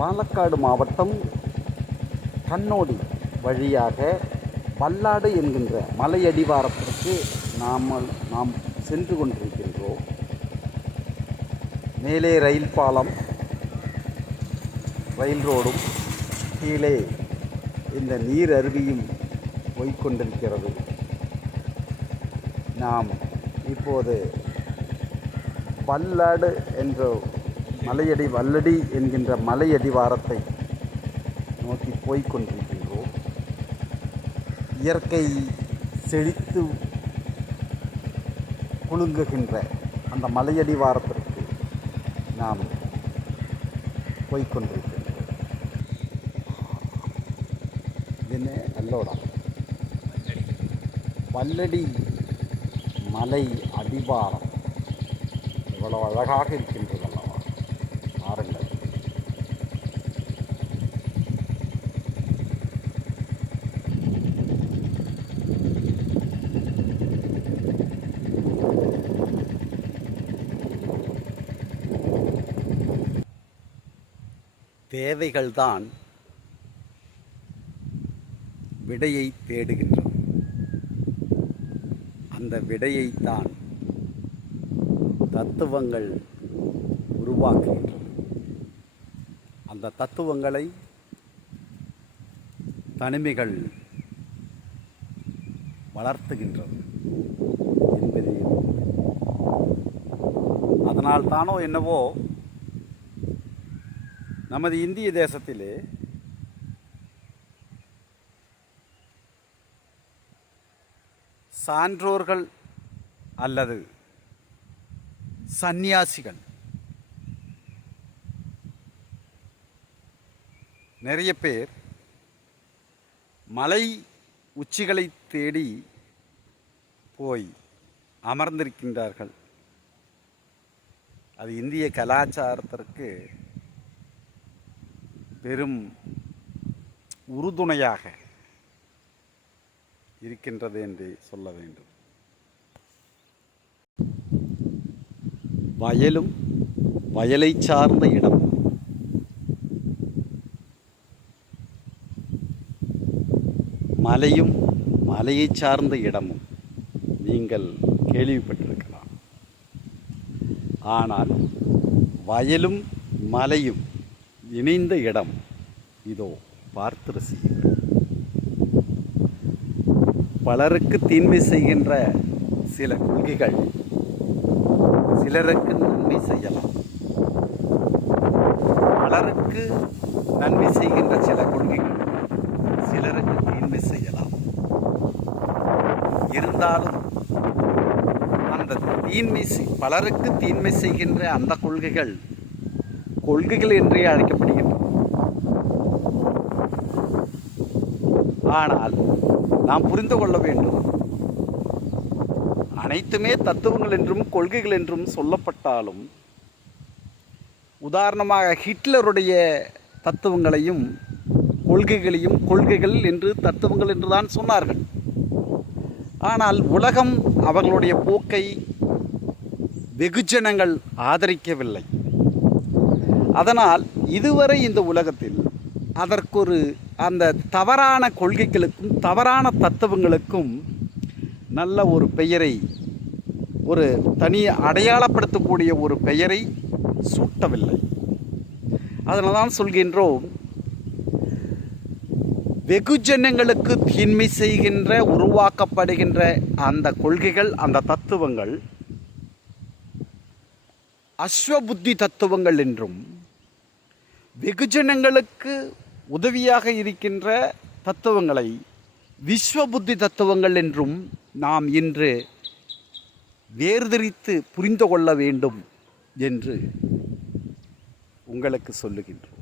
பாலக்காடு மாவட்டம் கண்ணோடி வழியாக வல்லாடு என்கின்ற மலையடிவாரத்திற்கு நாம் சென்று கொண்டிருக்கின்றோம். மேலே ரயில் பாலம், ரயில் ரோடும், கீழே இந்த நீர் அருவியும் போய்கொண்டிருக்கிறது. நாம் இப்போது வல்லாடு என்ற வல்லடி என்கின்ற மலையடிவாரத்தை நோக்கி போய்கொண்டிருக்கின்றோம். இயற்கை செழித்து குலுங்குகின்ற அந்த மலையடிவாரத்திற்கு நாம் போய்கொண்டிருக்கின்றோம். இதுன்னு நல்லோடா வல்லடி மலை அடிவாரம் இவ்வளவு அழகாக இருக்கின்றது அல்லவா? பாருங்கள். தேவைகள்தான் விடையை தேடுகின்றன. அந்த விடையைத்தான் தத்துவங்கள் உருவாக்குகின்றன. அந்த தத்துவங்களை தனிமைகள் வளர்த்துகின்றது என்பதே. அதனால்தானோ என்னவோ நமது இந்திய தேசத்திலே சான்றோர்கள் அல்லது சந்நியாசிகள் நிறைய பேர் மலை உச்சிகளை தேடி போய் அமர்ந்திருக்கின்றார்கள். அது இந்திய கலாச்சாரத்திற்கு பெரும் உறுதுணையாக இருக்கின்றது என்று சொல்ல வேண்டும். வயலும் வயலை சார்ந்த இடம், மலையும் மலையை சார்ந்த இடமும் நீங்கள் கேள்விப்பட்டிருக்கலாம். ஆனால் வயலும் மலையும் இணைந்த இடம் இதோ பார்த்து ரசியுங்கள். பலருக்கு தீன்மை செய்கின்ற சில கொள்கைகள் சிலருக்கு நன்மை செய்யலாம். பலருக்கு நன்மை செய்கின்ற சில கொள்கைகள் சிலருக்கு தீன்மை செய்யலாம். இருந்தாலும் அந்த பலருக்கு தீன்மை செய்கின்ற அந்த கொள்கைகள் என்றே அழைக்கப்படுகின்றன. ஆனால் நாம் புரிந்து கொள்ள வேண்டும், அனைத்துமே தத்துவங்கள் என்றும் கொள்கைகள் என்றும் சொல்லப்பட்டாலும், உதாரணமாக ஹிட்லருடைய தத்துவங்களையும் கொள்கைகளையும் கொள்கைகள் என்று தத்துவங்கள் என்றுதான் சொன்னார்கள். ஆனால் உலகம் அவர்களுடைய போக்கை வெகுஜனங்கள் ஆதரிக்கவில்லை. அதனால் இதுவரை இந்த உலகத்தில் அதற்கொரு அந்த தவறான கொள்கைகளுக்கும் தவறான தத்துவங்களுக்கும் நல்ல ஒரு பெயரை, ஒரு தனி அடையாளப்படுத்தக்கூடிய ஒரு பெயரை சூட்டவில்லை. அதனால தான் சொல்கின்றோம், வெகுஜனங்களுக்கு தீன்மை செய்கின்ற உருவாக்கப்படுகின்ற அந்த கொள்கைகள், அந்த தத்துவங்கள் அஸ்வபுத்தி தத்துவங்கள் என்றும், வெகுஜனங்களுக்கு உதவியாக இருக்கின்ற தத்துவங்களை விஸ்வபுத்தி தத்துவங்கள் என்றும் நாம் இன்று வேர்திரித்து புரிந்து கொள்ள வேண்டும் என்று உங்களுக்கு சொல்லுகின்றோம்.